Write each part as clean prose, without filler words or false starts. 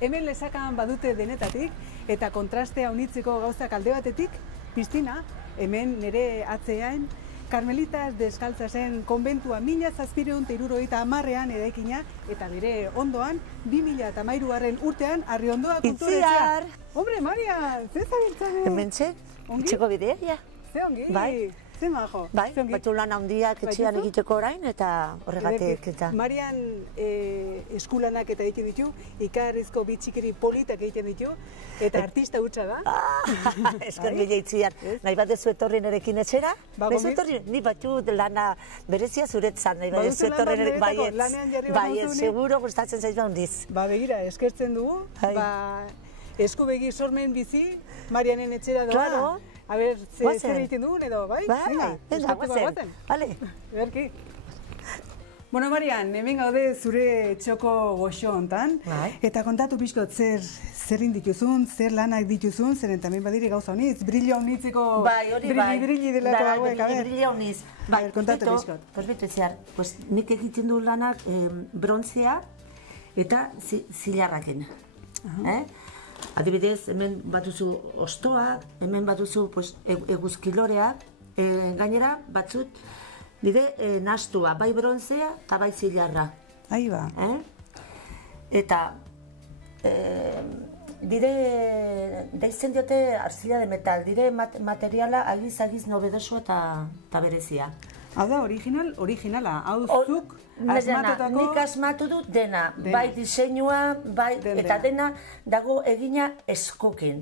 hemen lesakan badute denetatik, eta kontrastea unitzeko gauzak alde batetik, piztina, hemen nire atzean, Karmelitas Deskaltzasen konbentua 1770ean eraikina, eta bere ondoan, 2013 urtean, Arriondoa kulturetxea. Hombre, Maria, ze zabiltzaren? Hemen txe, itxeko bidea, ja. Ze ongi? Bai. Ze majo? Bai, batu lan handiak etxean egiteko orain, eta horregatik eta... Marian eskulanak eta egiten ditu, ikarrizko bitxikeri politak egiten ditu, eta artista hutsa da. Esker gile itzian, nahi bat dezu etorri nerekin etxera? Nahi zu etorri, ni batu lana berezia zuretzan, nahi bat dezu etorri nerekin baietz. Baietz, seguro gustatzen zaiz handiz. Ba, begira, eskertzen dugu, esku begi sormen bizi, Marianen etxera doa. Claro. A ber, zer egiten dugun edo, bai? Bai, venga, guazen. Vale. Berki. Bueno, Marian, hemen gaude zure txoko goxo hontan, eta kontatu pixkot zer indituzun, zer lanak dituzun, zeren tamen badiri gauza honiz, brillo honitzeko, brilli delako hauek, a ber. Brillo honiz. Bai, kontatu pixkot. Pues zear, nik egiten du lanak brontzea eta zilarraken. Adibidez, hemen batuzu ostoak, hemen batuzu eguzkiloreak, gainera batzut dire nastua, bai bronzea eta bai zilarra. Ahi ba. Eta dire, deitzen diote arzilla de metal, dire materiala agiz nobedoso eta berezia. Hau da, originala, hau zuk asmatutako... Nik asmatu dut dena, bai diseinua, bai eta dena dago egina eskukin.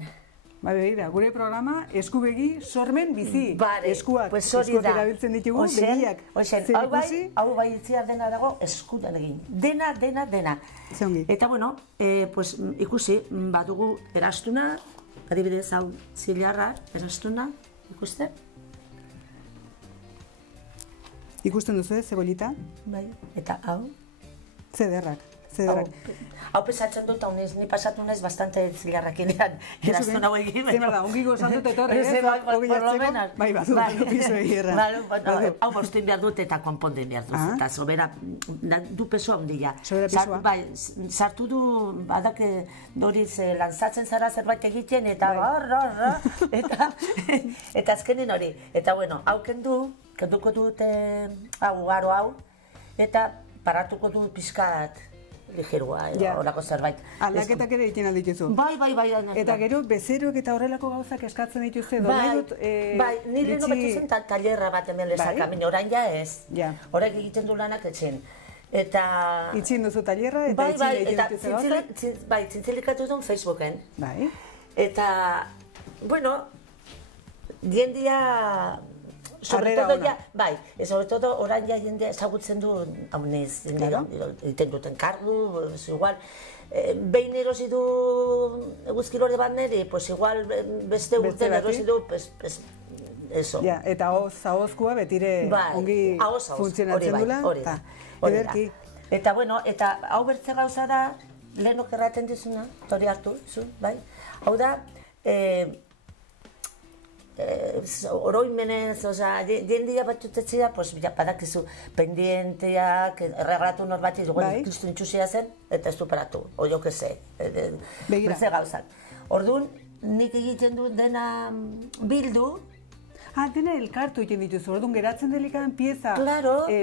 Ba, begira, gure programa eskubegi sormen bizi. Eskuak erabiltzen ditugu, begiak. Hau bai itziar dena dago eskutan egin. Dena. Eta bueno, ikusi, badugu erastuna, adibidez hau zilarra, erastuna, ikuste? Ikusten duzu, zebolita? Bai, eta hau? Zederrak. Hau pesatzen dut, ni pasatu naiz bastante zilarrakin eraztu nago egin. Zema da, ongi gozan dut etorri, por lo menos. Bai, badu, piso egirra. Hau bostuin behar dut eta konponden behar dut. Eta sobera, du peso handia. Sobera pisoa. Bai, sartu du, badak doriz lanzatzen zara zerbait egiten, eta eta azkenen hori. Eta bueno, hau kenduko dut aro hau, eta paratuko dut pixkat ligerua, horako zerbait. Aldaketak ere egiten aldituzu. Bai. Eta gero, bezeroek eta horrelako gauzak eskatzen dituzte, Bai, nire no batu zen talerra bat hemen lezaka, orain ja ez. Horrek egiten du lanak etxen. Eta... Itxin duzu talerra eta itxin egiten dituzu gauzak? Bai, zintzilikatu duen Facebooken. Bai. Eta, bueno, diendia... Sobre todo orain ja jende ezagutzen du, egiten duten kargu, igual, behin erosi du eguzkilore bat niri, pues igual beste urten erosi du, eso. Eta ahozkua betire ongi funtzionatzen dula. Hori da. Eta, bueno, eta hau bertze gauza da, lehenok erraten dizuna, tori hartu, bai? Hau da, oroimenez, diendia batzutetzea, badakizu pendienteak, erregalatu norbati, kristu intxusia zen, eta ez du paratu, oio keze, berze gauzak. Orduan, nik egiten du dena bildu. Dena elkartu egiten dituzu, orduan geratzen delikan pieza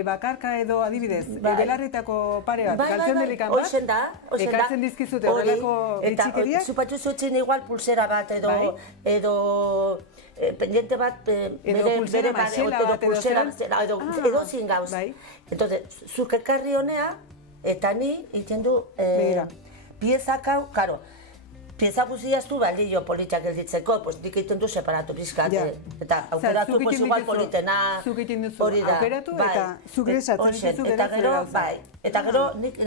bakarka edo adibidez, belarritako pare bat, galtzen delikan bat, ekartzen dizkizute horrelako bitxikeriak. Zupatzu zuetzen igual pulsera bat edo pendiente bat, bere edo zin gauz. Entonces, zuk ekarri honea, eta ni egiten du piezak hau, karo, pieza guziaztu baldillo politak gelditzeko, dik egiten du separatu pizkat, eta aukeratu igual politena, hori da. Aukeratu eta zuk esatzen dituzu geratzen gauza. Eta gero nik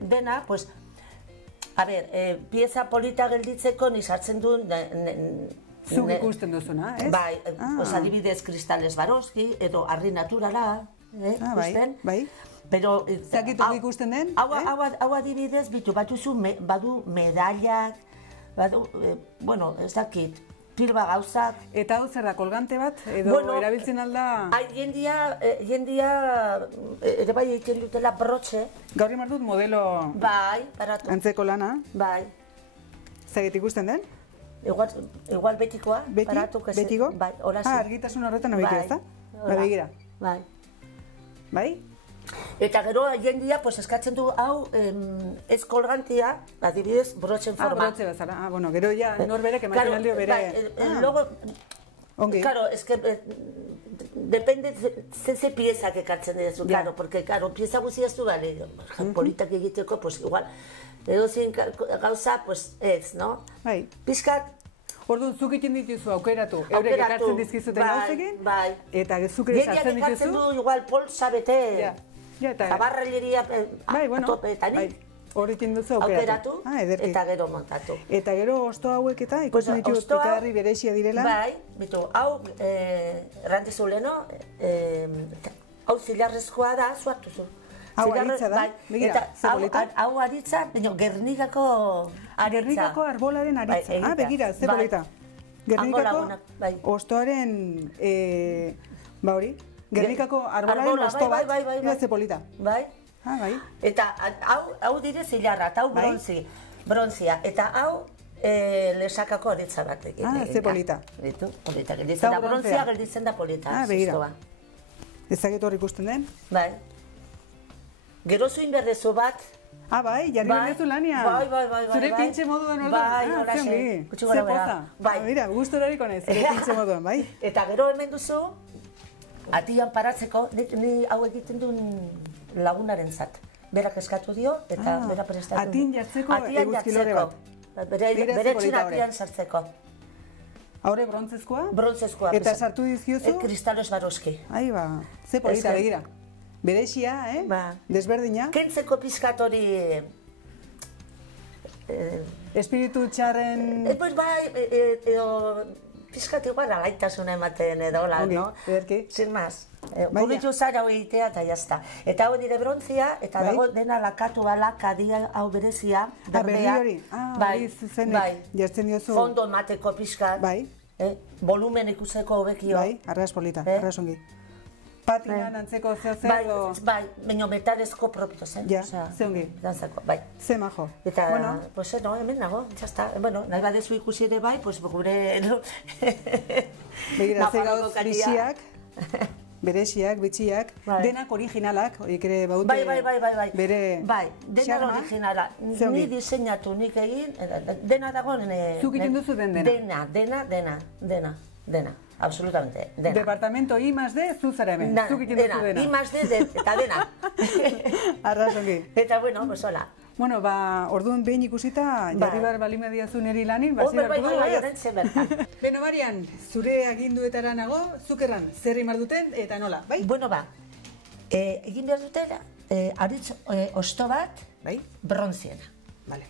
dena, a ber, pieza polita gelditzeko nisartzen duen... Zuk ikusten duzuna, ez? Bai, adibidez kristales Swarovski, edo harri naturala, ikusten? Bai. Zakitu ikusten den? Hau adibidez, badu medailak, bueno, ez dakit, pilba gauzak. Eta hau zer da, kolgante bat? Edo erabiltzen alda? Jendia ere bai egiten dutela brotxe. Gaur imar dut modelo antzeko lana? Bai. Zagit ikusten den? Igual betikoa. Betiko? Bai, hola zi. Argitasun horretan abetu ez da? Begira. Bai. Bai? Eta gero, jendia, eskatzen du hau ez kolgantia, adibidez, brotxen forma. Brotxe bezala. Bueno, gero ja norberek ematen aldio bere... Luego, ongi. Claro, es que depende ze piezak ekartzen duzu, claro, porque, claro, pieza guzia ez du bale, politak egiteko, igual, edo zin gauza, ez, no? Bai. Piskat, orduan, zuk egiten dituzu aukeratu, eurek ekartzen dizkizuten gauzekin, eta zuk ere sartzen dituzu. Geriak ekartzen du, igual, polsa bete, zabarraileria, atope, eta nik. Horrekin duzu aukeratu. Eta gero montatu. Eta gero osto hauek eta ikusten ditu pikarri berexia direla. Bai, bitu, hau, errantizu leheno, hau zilarrezkoa da, zuatu zu. Hau aritza da, begira, zeboleta. Hau aritza, Gernikako aritza. Gernikako arbolaren aritza. Begira, zeboleta. Gernikako ostoaren, hori, Gernikako arbolaren osto bat, begira zeboleta. Bai. Bai. Eta hau dire zilarra, eta hau bronzia. Eta hau lesakako aritza bat. Ze polita. Polita, gelditzen da bronzia, gelditzen da polita. Begira. Ezaget hor ikusten den? Bai. Gero zuin berdezu bat. Bai, jarri berdezu lania. Bai. Zure pintxe moduan orduan. Bai, hola xe. Ze poza. Mira, gustorarik honez, zure pintxe moduan, bai. Eta gero hemen duzu, atian paratzeko, ni hau egiten duen lagunaren zat. Berak eskatu dio, eta bera prestatu. Atin jartzeko eguzkilore bat. Bere txin atian sartzeko. Haure brontzezkoa? Brontzezkoa. Eta sartu dizkiozu? Kristalo Swarovski. Ai ba, ze polita begira. Berexia, desberdina. Kentzeko pizkat hori... Espiritu txarren... Bai, edo... Pizkat igual alaitasuna ematen edo, no? Ederki. Sin más. Kurritu zara hori itea eta jazta. Eta hau dire brontzia, eta dago dena lakatu balaka dia hau berezia, berdea. Berri hori? Hori zuzenek jartzen diozu. Fondo emateko pizkat. Bai. Volumen ikuseko hobekio. Bai, arras polita, arras ongi. Patinan antzeko zeo edo... Bai, baina metalezko propio zen. Ja, ze ongi. Dantzako, bai. Ze majo. Eta, pues, hemen nago, jazta. Bueno, nahi badezu ikusi ere bai, pues, gure... Begira, ze gauz biziak, bereziak, bitxiak, denak originalak, horiek ere baute... Bai. Bere... Bai, denak originala. Ni diseinatu, nik egin, dena dago... Zuk egin duzu dena? Dena. Absolutamente, dena. Departamento I+D, zu zara hemen. Zuk egin duzu dena. I+D eta dena. Arras ongi. Eta, bueno, pues hola. Bueno, orduan behin ikusita, jarri behar balime diazu neri lanin, bai, horrentzen bertan. Beno, Marian, zure aginduetara nago, zukerran, zer imar duten eta nola, bai? Bueno, egin behar dutela, aritz osto bat, brontziena. Vale.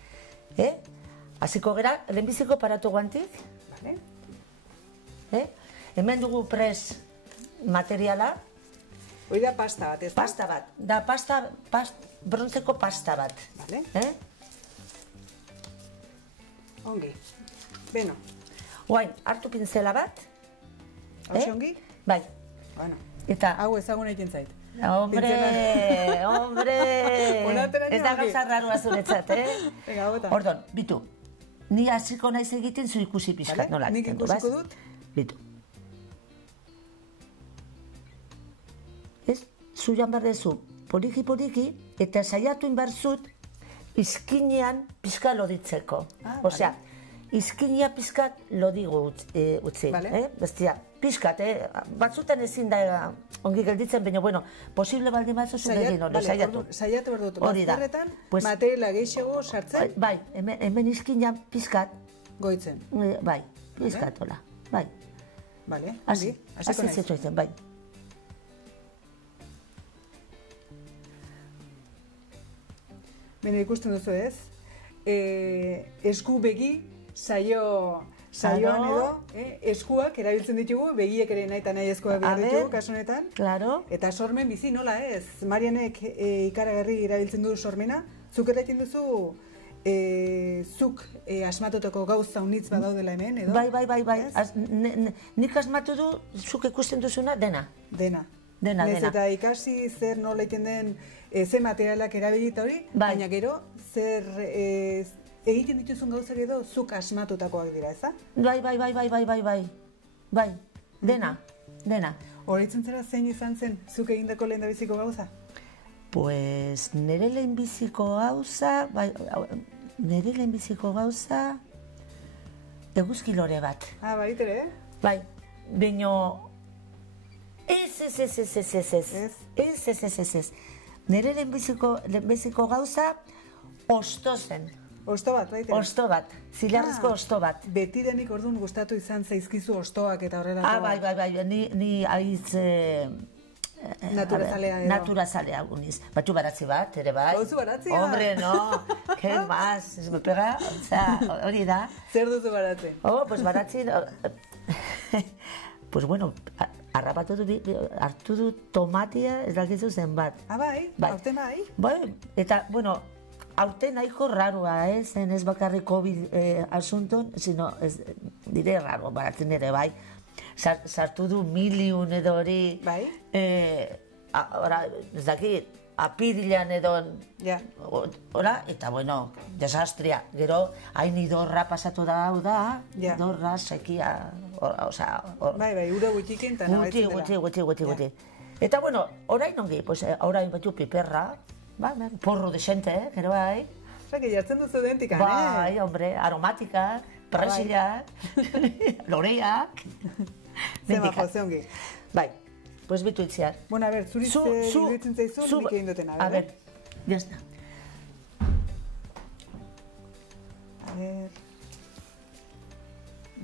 Hasiko gera, lehenbiziko paratu guantik. Vale. Hemen dugu pres materiala. Hoi da pasta bat, ez da? Pasta bat. Da brontzeko pasta bat. Vale. Ongi. Beno. Oain, hartu pinzela bat. Hauxe ongi? Bai. Bueno. Eta... Hau ezagun egin zait. Hombre! Ez da gauza rarua zuretzat, Venga, bota. Ordon, bitu. Ni hasiko naiz egiten zu ikusi pixkat nola. Nik ikusiko dut. Bitu. Ez? Zu jan behar dezu, poliki, eta saiatu inbarzut izkinean pizka loditzeko. Osea, izkinea pizkat lodigu utzi. Bestia, pizkat, batzutan ezin da ongi gelditzen, baina, bueno, posible baldin batzu zuen egin hori, saiatu. Saiatu behar dut, bazterretan, materiala gehiago sartzen. Bai, hemen izkinean pizkat. Goitzen. Bai, pizkat, hola, bai. Bale, ongi, hasiko naiz. Bai. Beno, ikusten duzu ez, esku begi saioan edo, eskuak erabiltzen ditugu, begiek ere nahi eta nahi eskuak behar ditugu, kasu honetan. Claro. Eta sormen bizi, nola ez? Marianek ikaragarri erabiltzen du sormena, zuk eraiten duzu, zuk asmatutako gauza unitz badaudela hemen, edo? Bai. Nik asmatu du, zuk ikusten duzuna, dena. Dena. Eta ikasi zer nola egiten den ze materialak erabilita hori, baina gero zer egiten dituzun gauzak edo zuk asmatutakoak dira, eza? Bai, dena. Horitzen zera zein izan zen zuk egindako lehendabiziko gauza? Pues nire lehenbiziko gauza eguzkilore bat. Baitere, Bai, baino... Ez. Nire lehenbiziko gauza osto zen. Osto bat, baitere? Osto bat, zilarrizko osto bat. Beti denik orduan gustatu izan zaizkizu ostoak eta horrelako... Bai, ni aiz... Naturazalea guniz. Batxu baratzi bat, ere bai. Bauzu baratzia? Hombre, no. ¿Qué más? Ez me pega? Hori da. Zer duzu baratzen? Pues baratzi... Pues bueno, hartu du tomatia ez dakizu zenbat. Bai? Aurten bai? Bai, eta, bueno, aurten nahiko raroa, zen ez bakarrik COVID asunton, sino dire raro, baratzen ere, bai. Sartu du miliun edo hori, bai? Ez dakit, apirilean edo, eta bueno, desastria. Gero, hain idorra pasatu da hau da, idorra, sekia, Bai, ura gutxikin eta nabaitzen dela. Guti. Eta bueno, orain ongi, orain batu piperra, porro desente, gero bai. Que jartzen duzu dentikan, Bai, hombre, aromatikak, presilak, loreak. Zemako, ze ongi. Bai, pues bitu itziar. Bueno, a ver, zuri iruditzen zaizun, nik egin dutena, a ver, ya está. A ver...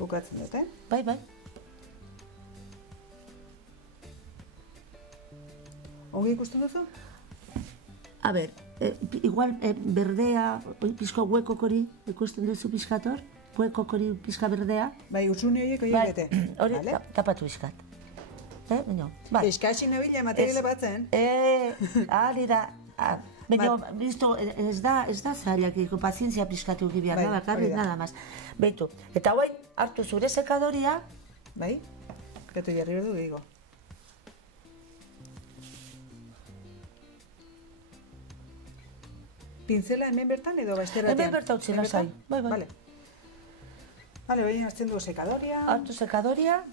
Bukatzen dut, Bai. Ongi ikusten duzu? A ver, igual berdea, pizko huekok hori, ikusten duzu pizkator? Huekok hori pizka berdea? Bai, utzune horiek horiek bete. Hori, tapatu pizkat. Eskaxi nabila materiale batzen. Ari da. Baina, bizto, ez da zariak, pazientzia pizkatu gibia, bakarrik nada más. Beitu, eta guain, hartu zure sekadoria. Bai, gatu jarri berdu gehiago. Pinzela hemen bertan edo baisteratean? Hemen bertan utzi lasai. Bai. Vale, baina hartzen du sekadoria. Hartu sekadoria.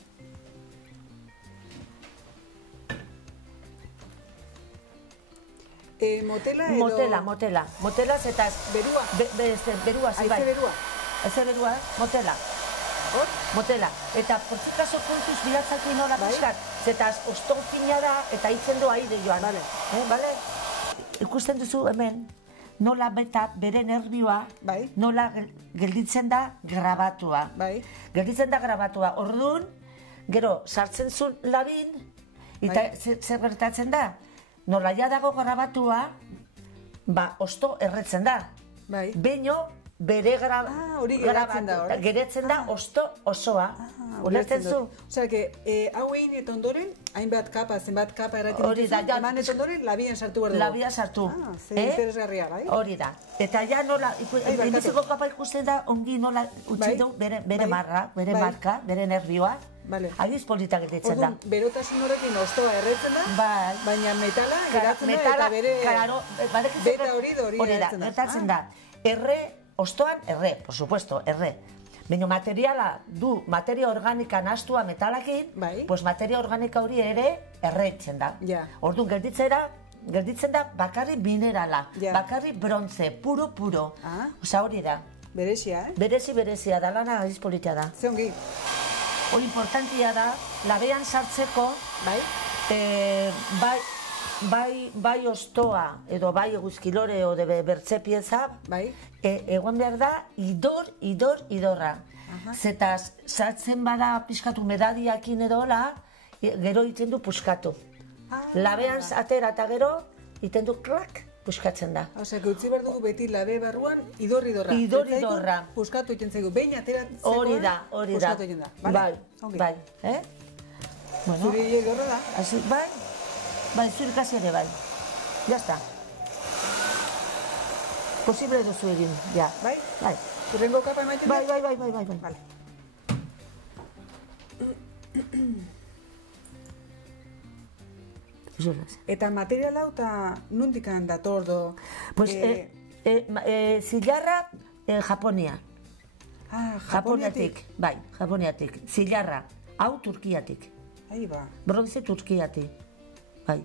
Motela edo... Motela zetaz... Berua? Berua, zi bai. Aize berua? Aize berua, motela. Hor? Motela. Eta portzikaso kontuz bilatzaki nola pixkat. Zetaz oston fina da eta hitzen du aire joan. Bale? Ikusten duzu hemen, nola beta bere nervioa, nola gelditzen da grabatua. Gelditzen da grabatua. Orduan, gero, sartzen zuen labin, eta zer gertatzen da? Nola ja dago grabatua, osto erretzen da. Baino, bere geratzen da osto osoa. Ulertzen zu? Osea, hau egin eta ondoren, hainbat kapa, zenbat kapa eratzen dituzu, eman eta ondoren, labian sartu behar dugu. Labian sartu. Ze interesgarria, bai? Hori da. Eta ja nola, indiziko kapa ikusten da, ongi nola utzi du bere marra, bere marka, bere nervioa. Aldiz politak gelditzen da. Orduan, berotasun horrekin ostoa erretzen da, baina metala geratzen da eta bere beta hori geratzen da. Gertatzen da. Erre, ostoan erre, por supuesto, erre. Baina materiala du, materia organika nahastua metalakin, pues materia organika hori ere erretzen da. Orduan, gelditzen da bakarrik minerala, bakarrik brontze, puro. Osa hori da. Berezia, Berezia da, lana aldiz politia da. Ze ongi. Hori importantia da, labean sartzeko, bai ostoa, edo bai eguzkilore, edo bertze pieza, egon behar da, idorra. Zetaz, sartzen bada pixkatu medadiakin edo hola, gero iten du puskatu. Labean atera eta gero, iten du klak, puskatzen da. Osea, utzi behar dugu beti labe barruan idorra. Idorra. Puskatu egiten zaigu, behin ateratzeko hori da. Puskatu egiten da. Bai. Zuri idorra da? Bai, zuri kasi ere bai. Ya está. Posible duzu egin, ja. Bai? Zurrengo kapa emaiten da? Bai. Eta material hau eta nundikan dator do? Pues, zilarra Japonia. Japoniatik. Bai, Japoniatik. Zilarra, hau Turkiatik. Ahi ba. Bronze Turkiatik. Bai.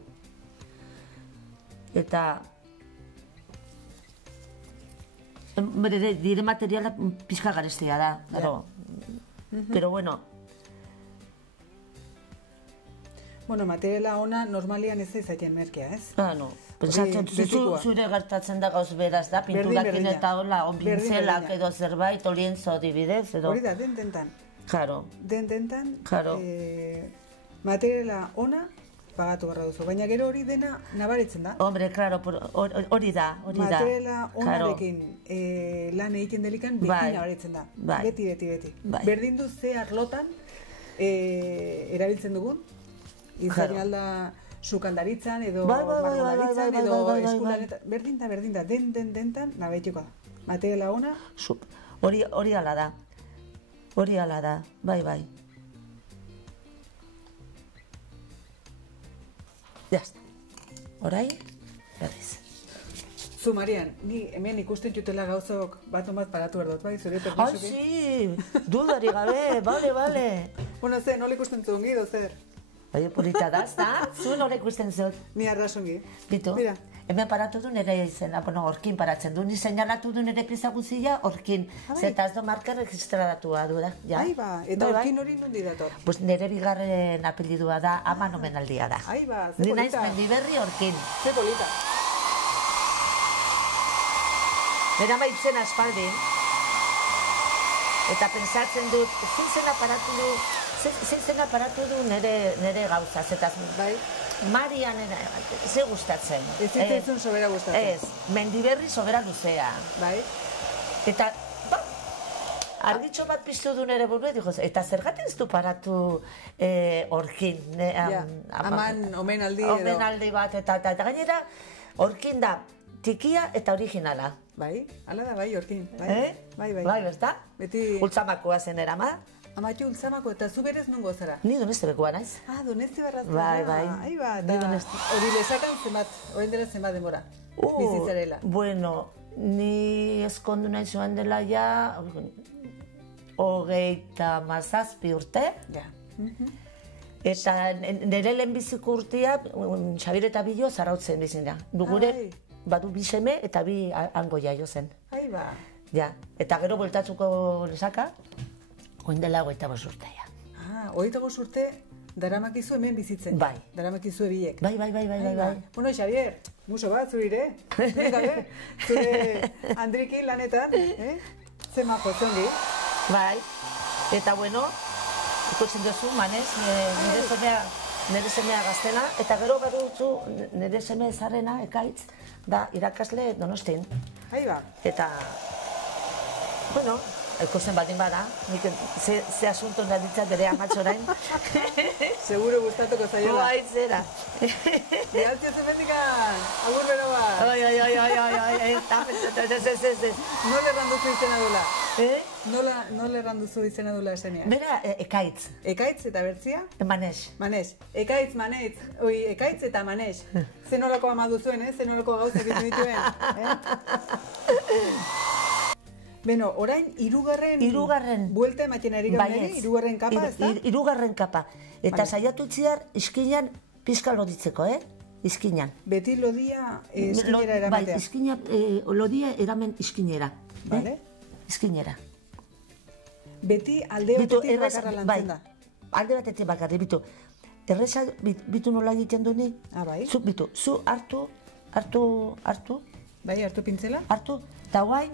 Eta... dire materiala pixka garestia da, pero bueno. Bueno, materiala ona normalian ez izaten merkea, ez? No. Pentsatzen, zure gertatzen da gauz beraz da, pinturakin eta hola, onbintzelak edo zerbait, lienzo dibidez, edo... Hori da, den-dentan. Claro. Den-dentan, Claro. materiala ona pagatu barra duzu, baina gero hori dena nabaritzen da. Hombre, claro, hori da. Materiala onarekin lan egiten delikan beti nabaritzen da. Beti. Berdin du ze arlotan erabiltzen dugun, izan alda sukaldaritzan edo margolaritzan edo eskulanetan, berdin da, den-dentan nabaituko da. Materiala ona. Hori ala da, bai. Jazta. Horai, berriz. Zu, Marian, ni hemen ikusten jutela gauzok bat paratu berdot, bai? Zure permisuki? Si, dudari gabe, bale. Bueno, nola ikusten zuen gido, zer? Bai, polita da, zu nola ikusten zut? Ni arrasongi. Bitu, hemen paratu du nire izena, horkin paratzen du, ni seinalatu du nire pieza guzia horkin, zeta ez do marka registradatua du da. Ai ba, eta horkin hori nundi dator? Pues nire bigarren apelidua da, Aman omenaldia da. Ai ba, ze polita. Ni naiz Mendiberri horkin. Ze polita. Nera maitzen aspaldin, eta pensatzen dut, zein aparatu du nire gauzaz, eta Marian, ze gustatzen. Ez zitzen sobera gustatzen. Ez, Mendiberri sobera luzea. Bai. Eta, argitxo bat piztu du nire buru, eta zergaten ez du paratu horkin. Aman omenaldi edo. Omenaldi bat, eta gainera, horkin da, tikia eta originala. Bai, ala da bai horkin. Bai. Bai, besta? Beti... Ultzamakoa zen erama. Amatxo ultzamako, eta zu berez nungo zara? Ni Donestebekoa naiz. Doneste barraztu. Bai. Ai ba, eta hori lezakan zenbat, orain dela zenbat denbora, bizitzarela. Bueno, ni eskondu nahi joan dela ja, 37 urte. Ja. Eta nire lehenbiziko urtea, Xabir eta Bilo zarautzen bizina. Dugure, badu bi seme eta bi hango jaio zen. Ai ba. Ja, eta gero bueltatzuko lesaka, oin dela 25 urtea. 25 urte daramakizu hemen bizitzen. Bai. Daramakizu ebilek. Bai. Bueno, Xavier, muso bat zurire. Zure Andrikin lanetan, zema jotzongi. Bai, eta bueno, ikusten duzu, manez, nire semea gaztena, eta gero badutzu nire seme zarena, Ekaitz, da irakasle Donostin. Ai ba. Eta, bueno, ikusten baldin bada, nik ze asunto naditzat bere amatxorain. Seguro gustatuko zaiola. Bai, zera. Bialtzia zemendikan, agur bero bat. Ai, ez. Nola erranduzu izena dula? Nola erranduzu izena dula esenean? Bera, Ekaitz. Ekaitz eta bertzia? Manez. Ekaitz, Manez. Ekaitz eta Manez. Ze nolako ama duzuen, ze nolako gauzak ditu dituen. Beno, orain, irugarren buelta ematen ari gauneri, irugarren kapa, ez da? Irugarren kapa. Eta saiatu itziar, iskinan pizka loditzeko, Iskinan. Beti lodia iskinera eramatea. Bai, lodia eramen iskinera. Bale? Iskinera. Beti alde batetik bakarra lantzen da? Alde batetik bakarri, bitu. Erreza, bitu nola egiten du ni? Bai. Zu hartu. Bai, hartu pintzela? Hartu, eta guai.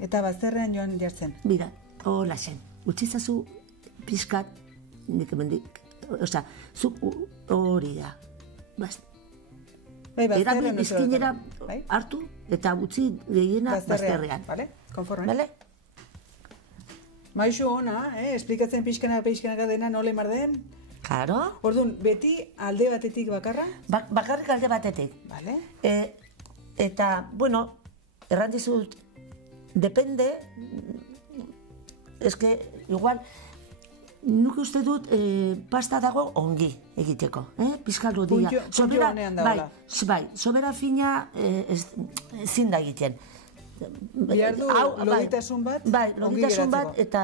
Eta bazterrean joan jartzen. Bida, hola zen. Utzizazu pizkat, nik emendik, zu hori da. Bai, bazterrean. Izkinera hartu eta utzi gehiena bazterrean. Bale, konforme. Bale? Maixu ona, esplikatzen pixkanaka dena nola emar den. Claro. Orduan, beti alde batetik bakarra? Bakarrik alde batetik. Bale. Eta, bueno, errandizut, depende, eske, igual, nuke uste dut pasta dago ongi egiteko, pizkal lodia. Puntio honean dagoela. Bai, sobera fina ezin da egiten. Behar du loditasun bat, bai, ongi loditasun bat, geratzeko. eta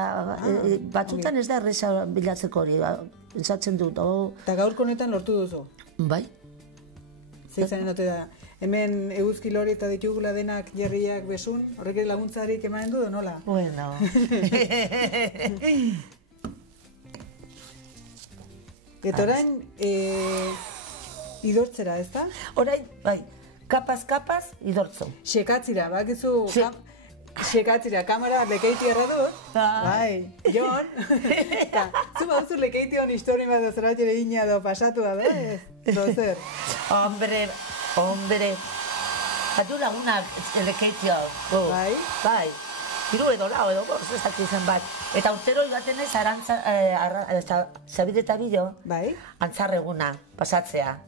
batzutan ez da erreza bilatzeko hori, pentsatzen dut. Eta gaurko honetan lortu duzu? Bai. Zeizanen ote da, hemen eguzki lori eta ditugula denak jerriak besun, horrek ere laguntzarik emanen du, nola? Bueno. Eta orain, idortzera, ez da? Orain, bai, kapaz, idortzo. Xekatzira, bakizu, xekatzira, kamera lekeiti erra dut. Bai, Jon. Zu bauzu lekeiti hon histori bat dozerat ere ina edo pasatua da, ez? Zer? Hombre. Batu lagunak lekeitio. Bai? Bai. Hiru edo lau edo bost, ez dakit zen bat. Eta urtero joaten ez Zabide eta Bilo, bai? Antzarreguna pasatzea.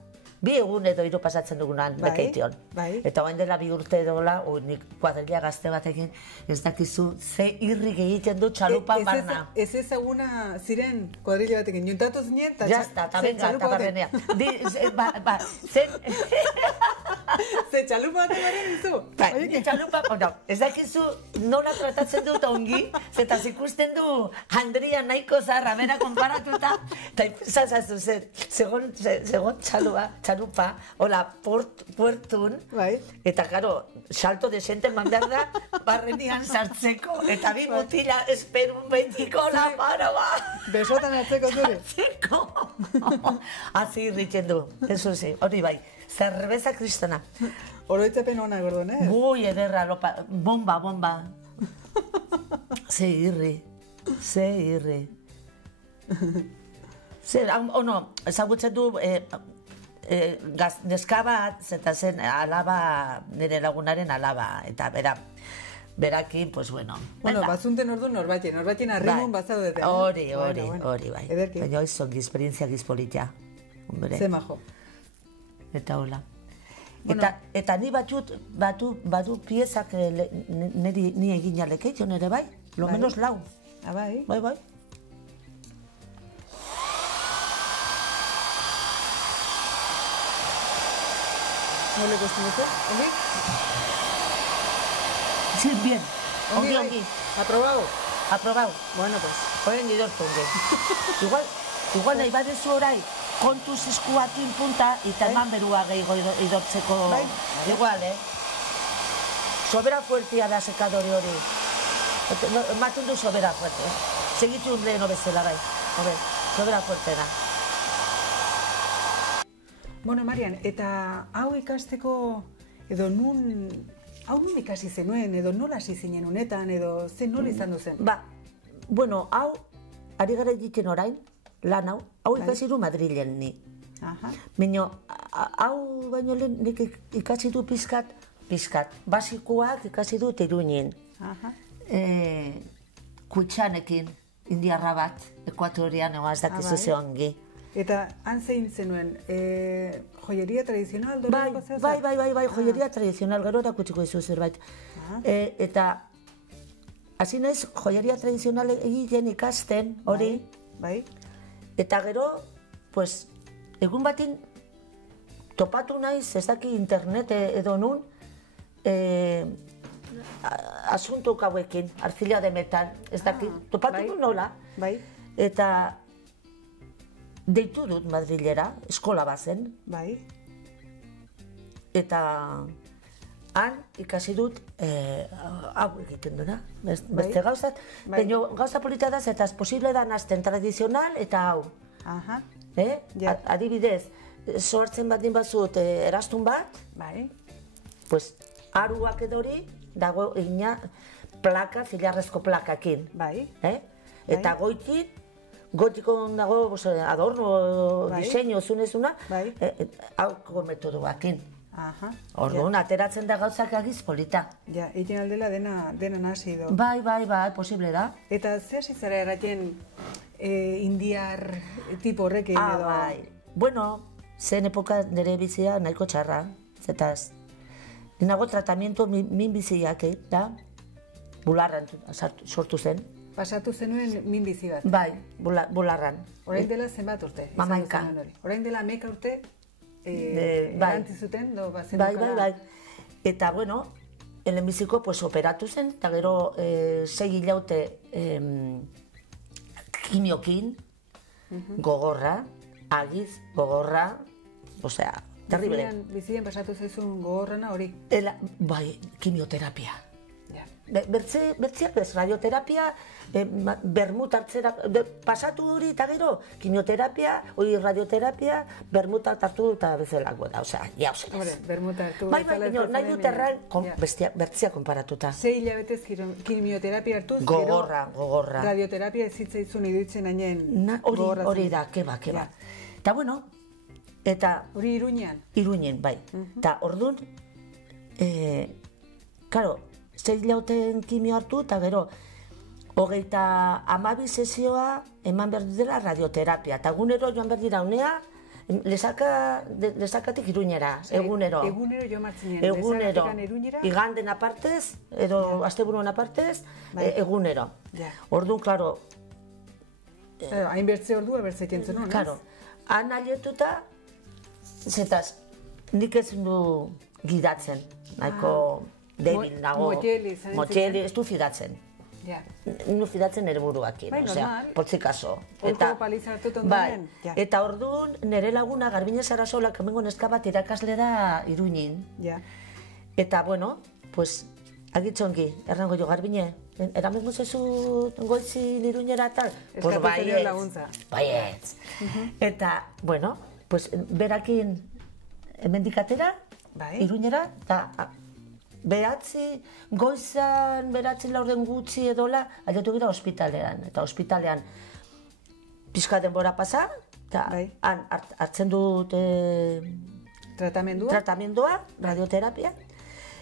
2 egun edo 3 pasatzen dugunan lekeition. Bai. Eta orain dela 2 urte edola, nik kuadrilla gazte batekin, ez dakizu ze irrik egiten du txalupan barna. Ez ezaguna ziren kuadrilla batekin, juntatu zinen, eta jazta, eta venga, eta barrenea. Ze txalupa batek baren dizu? Bai, txalupa, ez dakizu nola tratatzen dut ongi, zetaz ikusten du Andria nahiko zarra, bera konparatuta, eta izazazu segon txalupa, hola, puertun, eta, karo, salto desente eman behar da, barrenian sartzeko, eta bi mutila esperun betiko la mano, ba! Besotan hartzeko zure? Hartzeko! Hazi irritzen du, eso sí, hori bai. Zerbeza kristona. Oroitzapen ona, gordon, eh? Bui, ederra, bomba. Ze irri. Ezagutzen du, neska bat, zeta zen alaba, nire lagunaren alaba, eta berakin, pues bueno. Bueno, bazunten ordu norbaiten arrimun bazau dute. Hori, bai. Ederki. Baina izongi, esperientzia gizpolitia. Ze majo. Eta hola. Eta ni badu piezak ni egina lekeition ere bai, lo menos lau. Bai. Bai. ¿No le costó mucho? ¿Ongi? Sí, bien. Ongi. Aprobado. Bueno, pues. Oren idortu ongi. Igual nahi badezu orai, kontuz eskuakin punta, eta eman berua gehiago idortzeko. Igual, Sobera fuertea da sekadori hori. Ematen du sobera fuerte. Segitu leheno bezala, bai. Sobera fuerte da. Bueno, Marian, eta hau ikasteko, edo hau nun ikasi zenuen, edo nola hasi zinen honetan, edo nola izan duzen? Bueno, hau, ari gara egiten orain, lan hau ikasi du Madrilen ni. Baina, hau baino lehen nik ikasi du pizkat, basikoak ikasi du Iruñen. Kutxanekin, indiarra bat, Ekuatorian, ez dakizu ze ongi. Eta han zein zenuen, joieria tradizional? Bai, joieria tradizional, gero erakutsiko izu zerbait. Eta, hasi naiz, joieria tradizional egiten ikasten, hori. Bai. Eta gero, pues, egun batin topatu naiz, ez daki internet edo nun, asuntuk hauekin, arcilla de metal, ez daki, topatu nun nola. Bai. Eta deitu dut Madrilera, eskola bazen. Bai. Eta han ikasi dut hau egiten duna, beste gauzat. Baina gauza polita da, eta posible da nazten tradizional eta hau. Adibidez, sortzen batin bazut erastun bat, pues aruak edori dago egina plaka, zilarrezko plakakin. Eta goitik, gotiko dago adorno, diseño, zunezuna, hauko metodoakin. Orduan, ateratzen da gauzak agiz polita. Ja, egin aldela dena nasi edo. Bai, posible da. Eta ze hasi zara erraten indiar tipo horrekin edo? Bai. Bueno, zen epoka nire bizia nahiko txarra, zetaz. Nago tratamiento min biziak, da? Bularran sortu zen. Pasatu zenuen min bizi bat? Bai, bularran. Orain dela zenbat urte? Mamaika. Orain dela 11 urte? Bai. Zuten, Bai. Eta, bueno, lehenbiziko pues, operatu zen, eta gero 6 hilaute kimiokin, gogorra, agiz, gogorra, osea, terrible. Bizien pasatu zaizun gogorrena hori? Bai, kimioterapia. Bertziak bez, radioterapia, bermut hartzera, pasatu hori eta gero, kimioterapia, hori radioterapia, bermut hartu eta bezalako da, osea, jauzera. Hombre, bermut hartu. Bai, nahi dut erran, bertzia konparatuta. 6 hilabetez kimioterapia hartuz, gogorra. Radioterapia ez zitzaizun iduitzen hainen gogorra. Hori da, keba. Eta bueno, eta... Hori Iruñean? Iruñen, bai. Eta orduan, karo, 6 hilauten kimio hartu, eta gero, 32 sesioa eman behar dela radioterapia. Eta egunero joan behar dira unea, lesakatik Iruñera, egunero. Egunero joan martzinen, lesakatik Iruñera? Iganden apartez, edo asteburuan apartez, egunero. Orduan, klaro... Hain bertze ordua bertze kentzen hona, ez? Klaro, han alietuta, zetaz, nik ez du gidatzen, nahiko... Debil nago, motxeli, ez du fidatzen. Nu fidatzen nire buruakin, potzikazo. Olko palizartut ondoren? Eta orduan, nire laguna Garbine Sarasola, kamengo neska bat irakasle da Iruñin. Eta, bueno, pues, agitzongi, errango jo, Garbine, eramengo zezu goizin Iruñera tal? Eskatu zenion laguntza. Baietz. Eta, bueno, pues, berakin emendikatera, Iruñera, eta... goizan behatzi laurden gutxi edola, aldetu gira ospitalean. Eta ospitalean pixka denbora pasa, eta han hartzen dut tratamendua, radioterapia,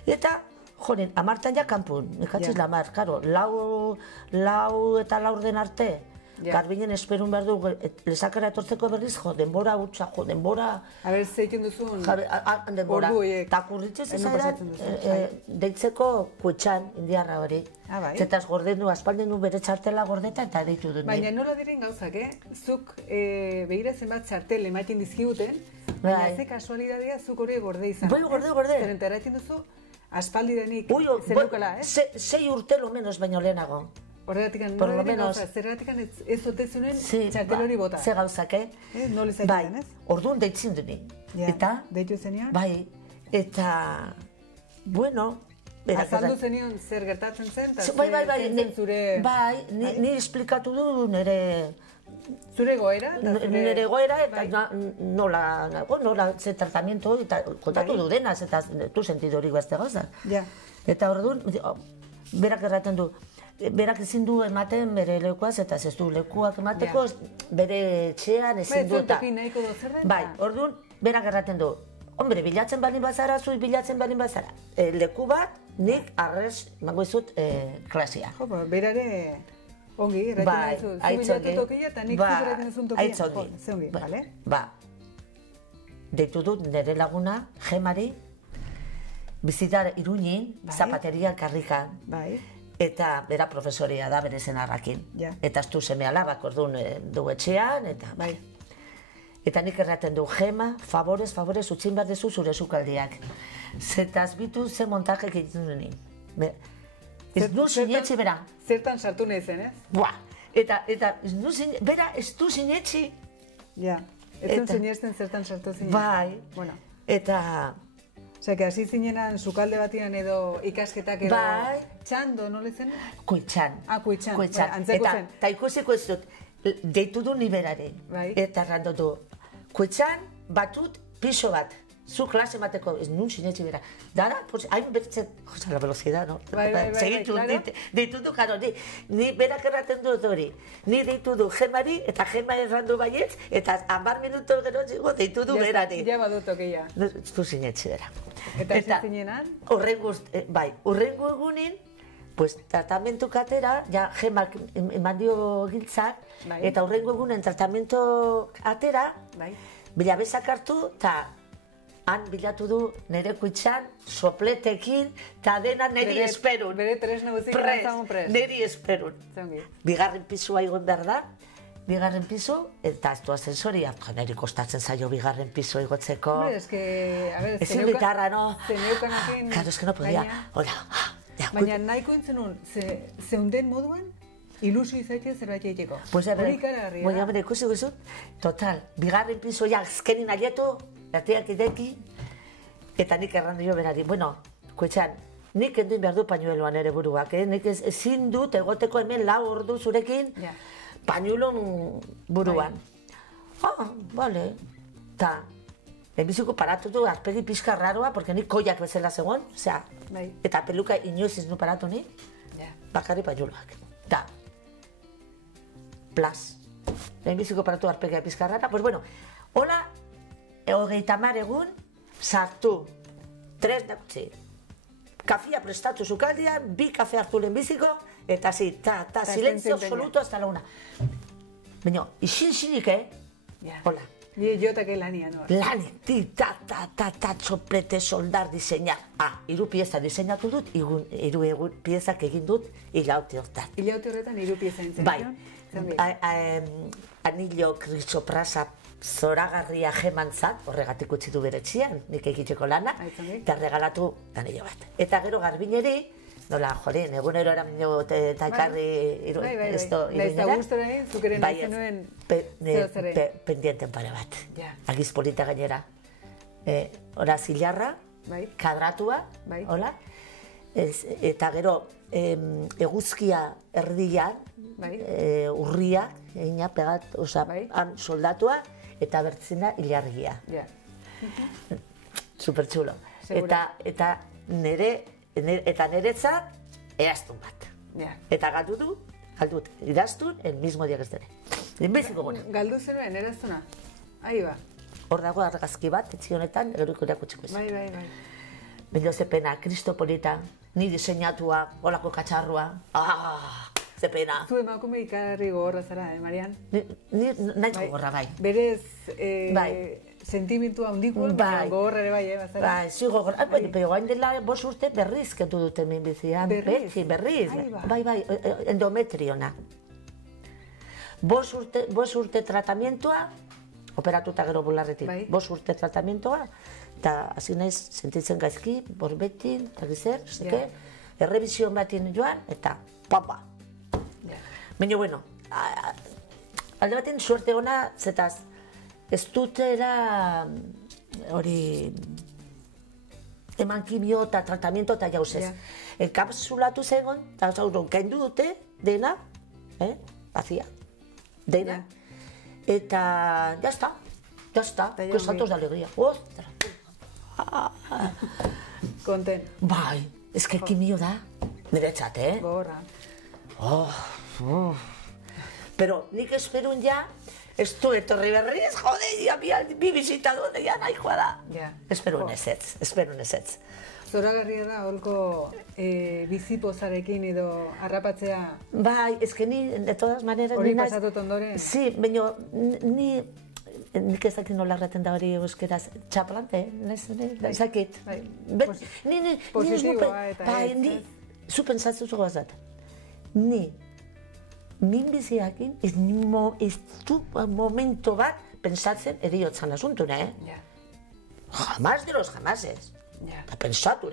eta joren, amartan ja kanpun, nekatziz lamar, karo, lau eta laurden arte, Garbinen esperun behar du, lesakara etortzeko berriz, denbora utxa, denbora... Aber, zeiken duzun... Denbora. Eta kurritzez izan deitzeko kuetxan, indiarra hori. Zetaz gorden du, aspalden du bere txartela gordeta eta deitu dut. Baina nola diren gauzak, Zuk begira zenbat txartel emaiten dizkiguten, baina ze kasualidadea zuk hori gorde izan. Bai, gorde. Zeren terratzen duzu, aspaldi denik zenukala, 6 urte lo menos baino lehenago. Horregatik, zergatik ez otezunen txartel hori bota. Ze gauzak, Nola izaitan, ez? Orduan deitzen duni. Eta? Deitu zenean? Bai, eta... Bueno... Azaldu zenion zer gertatzen zen, eta zer zure... Bai, nire esplikatu du nire... Zure goera? Nire goera, eta nola ze tratamiento, eta kontatu du denaz, eta tu sentido hori gazte gauzak. Eta orduan, berak erraten du, berak ezin du ematen bere lekuaz, eta ez du lekuak emateko bere etxean ezin du. Toki nahiko dozer den? Bai, orduan, berak erraten du, hombre, bilatzen balin bazara, zui bilatzen balin bazara. Leku bat, nik arrez, mango izut, klasia. Jo, berare ongi, erraten zu bilatu tokia, eta nik zuzeraten ezun tokia. Aitzongi. Zeongi, bale? Ba, deitu dut nire laguna, Gemari, bizitar Iruñin, zapateria karrikan. Bai. Eta bera profesoria da bere zenarrakin. Eta astu seme alabak orduan du etxean, eta bai. Eta nik erraten du, Gema, favorez, utzin behar dezu zure sukaldiak. Zetaz bitu ze montajek egiten duen. Ez du sinetxi bera. Zertan sartu nahi zen, ez? Buah, eta bera ez du sinetxi. Ja, ez duen sinesten zertan sartu zinen. Bai, eta... Osea, que hasi zinenan sukalde batian edo ikasketak edo... Bai. Txando, nola zen? Kuitxan. Kuitxan. Antzeko zen. Eta ikusiko ez dut, deitu du niberare. Bai. Eta errandu du, kuitxan batut piso bat. Zu klase mateko, ez nun sinetxe bera. Dara, pues, hain bertzen, josa, la velocidad, no? Bai, claro. Deitu du, karo, ni berak erraten dut hori. Ni deitu du Gemari, eta Gema errandu baietz, eta 10 minuto gero zigo deitu du berari. Ja badut okeia. Ez du sinetxe bera. Eta zinenan? Urrengo egunin, pues, tratamentu katera, ja, Gemak eman dio giltzak, eta urrengo egunen tratamentu atera, bilabezak hartu, eta han bilatu du nire kuitxan, sopletekin, eta dena niri esperun. Bere tres naguzik gantzagun pres. Niri esperun. Bigarren pisua igoen behar da, bigarren piso, eta ez du asensoria, niri kostatzen zaio bigarren piso igotzeko. Hombre, a ver, ez gitarra, no? Zeneukanekin... Claro, es que no podía, hola. Baina nahiko entzenun, zeunden moduan, ilusio izatea zerbait egiteko. Pues a ver, hori ikaragarria da. baina bere ikusi guzu, total, bigarren piso ja azkenin aietu, ateak ideki, eta nik errandu jo berari, bueno, kuetxan, nik enduin behar du pañueloan ere buruak, nik ezin dut egoteko hemen 4 ordu zurekin, pañuelon buruan. Vale, ta, enbiziko paratu du arpegi pixka raroa, porque nik koiak bezala zegoen, osea, eta peluka inoiz ez nu paratu ni, bakarri pañueloak. Ta, plas, enbiziko paratu arpegia pixka rara, pues bueno, hola, 30 egun, sartu, 3 dakutzi, kafia prestatu zukaldian, 2 kafe hartu lehenbiziko, eta zi, silencio absoluto hasta la 1. Baina, isin-sinik, hola. Ni jotake lania, no? Lani, txoplete, soldar, diseina. 3 pieza diseinatu dut, 3 piezak egin dut, hilaute hortan. Hilaute horretan 3 pieza entzen. Bai, anillo krisoprasa zoragarria gemantzat, horregatik utzi du bere etxean, nik egiteko lana, eta regalatu anillo bat. Eta gero garbineri, nola, jorin, egunero eraminio eta ekarri iruinera. Naizta gustora egin, zukeren nahi zenuen zehozere. Pendienten pare bat. Agiz polita gainera. Hora zilarra, kadratua, hola. Eta gero eguzkia erdian, urria, egina pegat, oza, han soldatua, eta bertzena hilargia. Supertxulo. Eta niretzat eraztun bat. Eta galdut, idaztun, el mismo dia que ez dene. Lehenbeziko gune. Galdu zenuen, eraztuna? Ahi ba. Hor dago argazki bat, etzi honetan, eroriko irakutsiko ez. Bai. Baina ze pena, kristopolita, ni diseinatua, holako katxarrua. Ze pena. Zu emakume ikarri gogorra zara, Marian? Ni nahiko gogorra, bai. Berez, sentimentua handikuen, gogorra ere bai, bazara? Bai, zi gogorra. Pero gain dela 5 urte berriz kentu dute min bizian. Berriz. Bai, endometriona. 5 urte tratamientoa, operatuta gero bularretik. 5 urte tratamientoa, eta hasi naiz sentitzen gaizki, borbetin, eta gizer, zeke, errebizion batin joan, eta papa. Baina, bueno, alde baten suerte ona, zetaz, ez dutera hori eman kimio eta tratamiento eta jauzez. Kapsulatu zegoen, eta zauron, kaindu dute, dena, vacía, dena, eta ya está, pues saltos de alegría. Ostra! Konten. Bai, ez que kimio da, niretzat, Gogorra. Pero nik esperun ja, ez du etorri berriz, jode, bi bizita dute, ja nahi joa da. Esperun ezetz. Zoragarria da, holko bizipozarekin edo harrapatzea... Bai, ez que ni, de todas maneras... Hori pasatut ondoren? Si, baina nik ez dakit nola erraten da hori euskeraz, txaplante, ezakit. Positiboa eta... Bai, zu pentsatzu zugazat. Ni, min biziakin, ez du momento bat pentsatzen eriotzan asuntuna, Jamás de los jamases. Eta pentsatu,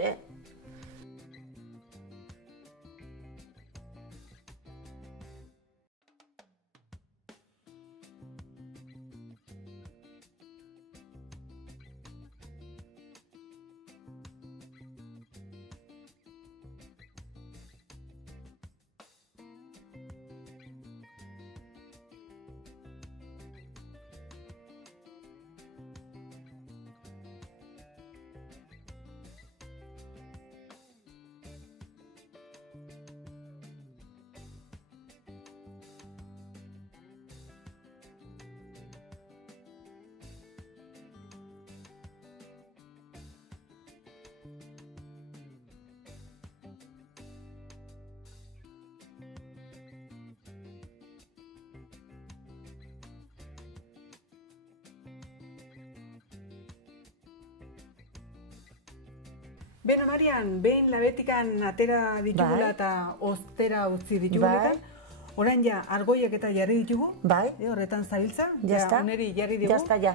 Beno, Marian, behin labetikan atera ditugula eta ostera utzi ditugunetan, Orain ja, argoiak eta jarri ditugu. Bai. Horretan zabiltza. Jazta. Oneri jarri dugu. Jazta, ja.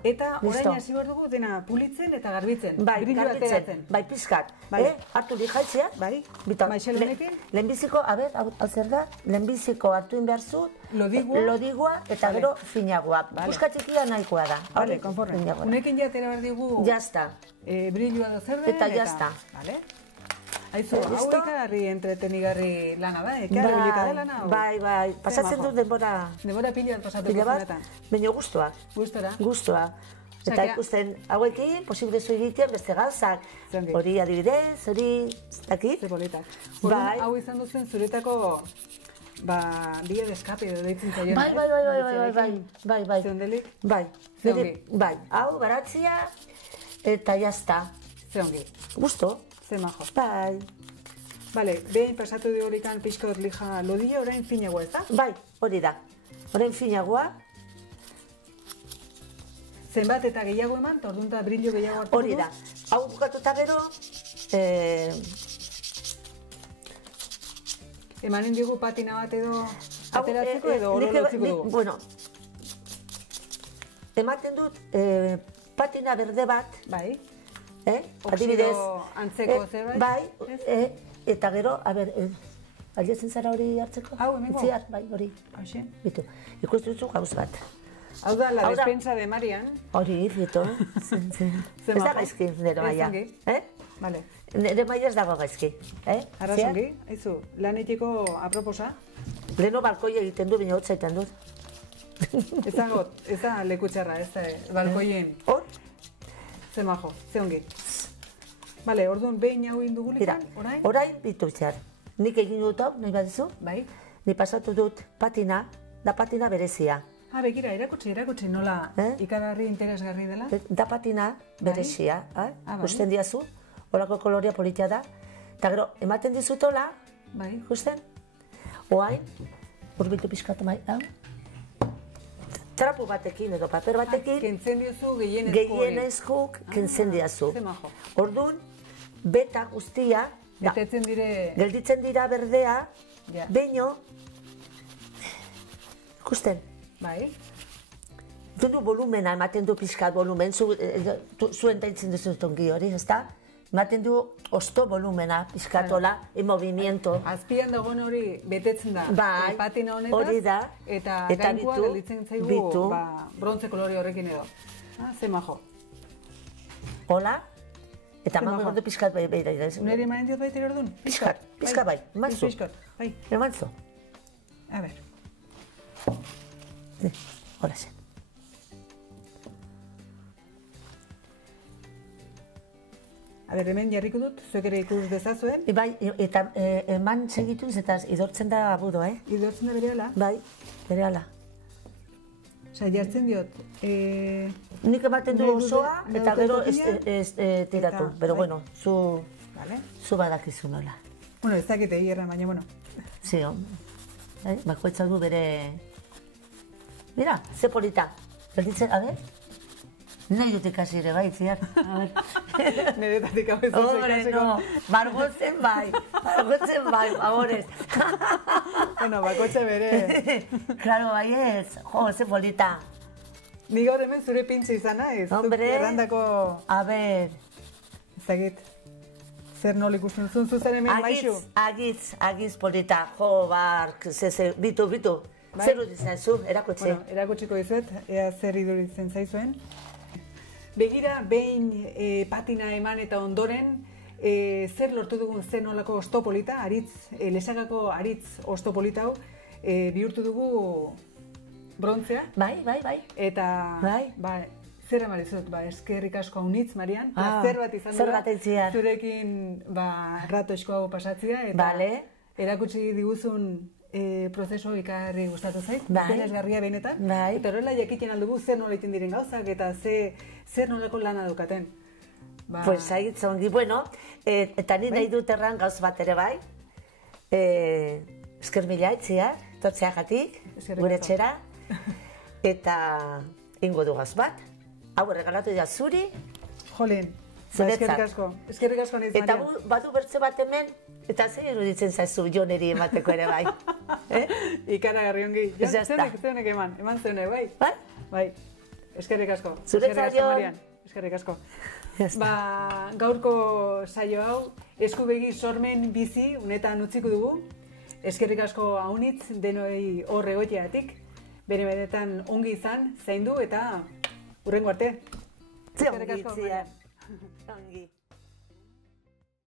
Eta orain hasi behar dugu dena pulitzen eta garbitzen. Bai, garbitzen. Bai, pizkat. Hartu lijatzea. Bai. Maixel honekin. Lehenbiziko, hau zer da? Lehenbiziko hartu behar zut. Lodigua eta gero finagoa. Puska txikia nahikoa da. Vale, konforme. Unekin jatera behar dugu. Jazta. Brillua da zer den. Eta jazta. Vale. Aizu, hau ikarri entretenigarri lana da, ekarri bilika da lana? Bai, pasatzen dut denbora... Denbora pila pasatu duzunetan. Baina guztua. Guztora? Guztua. Eta ikusten hauekin, posible zu egiten beste gauzak. Hori adibidez, hori... Zaki? Zepolitak. Hau izan duzen zuretako... Dia de escape edo deitzen zaion. Bai. Zeondelik? Bai. Hau, baratzia eta jazta. Zeongi. Gusto. Ze majo. Bai. Bale, behin pasatu du horikan pixkot lija lodilla, orain finagoa, ez da? Bai, hori da. Orain finagoa. Zenbat eta gehiago eman, eta orduan eta brillo gehiago hartu du? Hori da. Hau bukatuta gero... Emanen digu patina bat edo ateratzeko edo oro lotziko dugu? Bueno, ematen dut patina berde bat. Bai. Adibidez, antzeko zerbait? Bai, eta gero, aldezen zara hori hartzeko? Hau, emengo? Itziar, bai, hori. Hauxe? Bitu, ikustu dutzu gauz bat. Hau da, la despensa de Marian. Hori, bitu. Ez da gaizki, nero maia. Bale. Nere maia ez dago gaizki. Arrazongi, haizu, lanetiko aproposa? Leno balkoi egiten du, baina hotza egiten dut. Ez da lekutxarra, ez da balkoien. Hor? Ze majo, ze ongi. Bale, orduan behin hau indugulikan, orain? Orain bitu txar. Nik egin dut hau, nahi badizu? Bai. Ni pasatu dut patina, da patina berezia. Begira, erakutsi nola ikaragarri interesgarri dela? Da patina berezia, gusten diazu, horako koloria politia da. Eta gero, ematen dizutola, gusten? Oain, urbitu pixkatu mai, trapu batekin edo paper batekin. Kentzen diozu gehienezko hori. Gehienezkuk kentzen diazu. Ze majo. Orduan, beta guztia, gelditzen dira berdea, beino, ikusten. Bai. Du volumena, ematen du pixkat volumen, zuen daitzen duzut ongi hori, ez da? Ematen du osto volumena, pixkatola, en movimiento. Azpian dagoen hori betetzen da, patina honetaz, hori da, eta gainkoa gelditzen zaigu brontze kolore horrekin edo. Ze majo. Hola, eta eman gordo pixkat bai da. Neri emanen diot baita erordun? Pixkat bai, emanzu. Emanzu. A ber. Hola zen. A ber, hemen jarriko dut, zuek ere ikus dezazuen. Bai, eta eman segituz eta idortzen da abudo, Idortzen da berehala? Bai, berehala. Osa, jartzen diot. Nik ematen du osoa eta gero ez tiratu. Pero bueno, zu badakizu nola. Bueno, ez dakite hierra, baina, bueno. Si, bakoitza du bere... Mira, ze polita. Gelditzen, a ver... Nahi dut ikasi ere bai, ziar. Neretatik hau ez dut ikasiko. Hombre, no, margotzen bai, favorez. Bueno, bakotxe bere. Claro, bai ez, jo, ze polita. Ni gaur hemen zure pintxe izana, ez? Hombre, errandako... A ber... Ezagit, zer nol ikusten zuen zuzen hemen maixu? Agiz polita, jo, bark, bitu. Zer uditzen zu, erakutsi. Bueno, erakutsiko dizuet, ea zer iduritzen zaizuen. Begira, behin patina eman eta ondoren, zer lortu dugun zer nolako ostopolita, lesagako aritz ostopolita hau, bihurtu dugu brontzea. Bai. Eta, zer emarizut, eskerrik asko haunitz, Marian, plazer bat izan dira, zurekin ratoizko hau pasatzia, eta erakutsi diguzun prozesu ikarri gustatu zait, interesgarria benetan, eta horrela jakiten aldugu zer nola egiten diren gauzak, eta zer nolako lana dukaten. Pues ahí zongi, bueno, eta ni nahi dut erran gauz bat ere bai, esker mila itziar, tortzeagatik, gure txera, eta ingo du gauz bat, hau regalatu da zuri, jolin, eskerrik asko nahiz, Marian. Eta badu bertze bat hemen, eta zer iruditzen zaizu joneri emateko ere bai. Ikaragarri ongi. Zeunek eman zeunek, bai? Bai? Bai, eskerrik asko. Zuretzat, Jon. Eskerrik asko. Gaurko saio hau, eskubegi sormen bizi, unetan utziko dugu. Eskerrik asko haunitz denoi hor egoiteatik. Benetan ongi izan, zaindu eta hurrengo arte. Ongi.